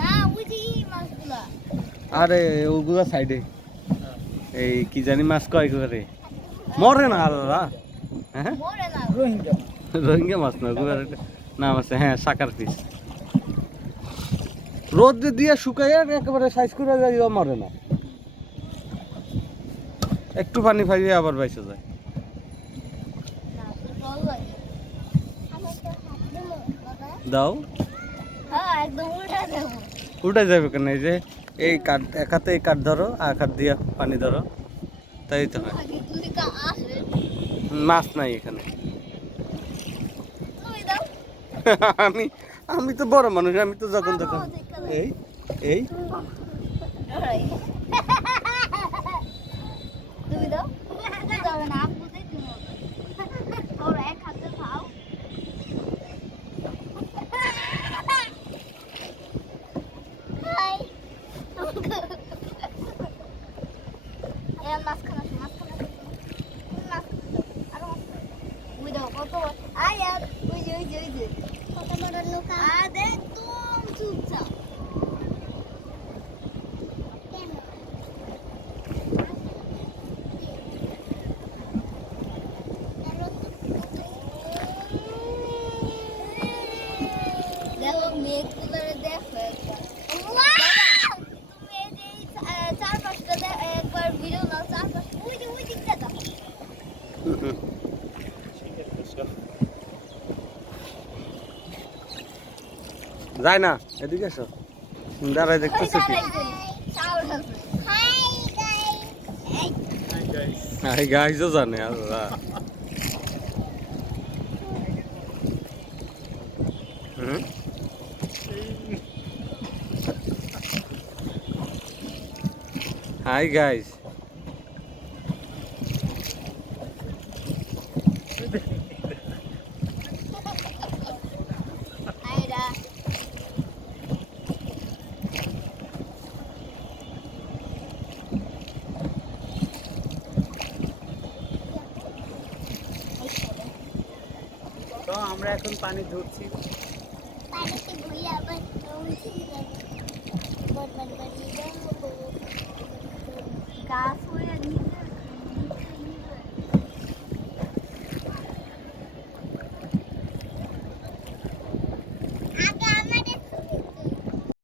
না ওই যে এই মাছগুলা আরে ওগুলা সাইডে এই কি জানি মাছ কয় করে মরে না আল্লাহ হ্যাঁ মরে না রোহিঙ্গা মাছ না ওগুলার একটা নাম আছে হ্যাঁ সাকার পিস রোদ দিয়ে শুকাইয়া একেবারে সাইজ করে যায় মরে না একটু পানি ফাইয়ে আবার বাইসে যায় না তো জল লাগে আমার তো হাত দেবো বাবা দাও হ্যাঁ একদম উল্টা দেবো উল্টে যাবে কেন এই যে এই কাঠ এক হাতে এই কাঠ ধরো আর কাঠ দিয়ে পানি ধরো তাই তো হয় আগে তুই কা আসবে মাছ নাই এখানে তুমি দাও আমি আমি তো বড় মানুষ আমি তো যখন তখন এই এই তুমি দাও যাবে না আপু দেই তুমি ওরা এক হাতে খাও হাই মাছ খানা মাছ আরো ওই দাও কত আয় আর ওই যে কত বড় লোক আদে তুম চুপচাপ দেখো মেঘগুলোরে দেখো একবার তুমি এই যে চার পাঁচটা একবার ভিডিও নাও চার পাঁচটা ওই দিকটা দেখো যায় না এদিকে এসো দাঁড়াই দেখতেছো কি হাই গাইজও জানে আল্লাহ হাই গাইজ তো আমরা এখন পানি ধরছি পানিতে ঘুরে আবার গাছ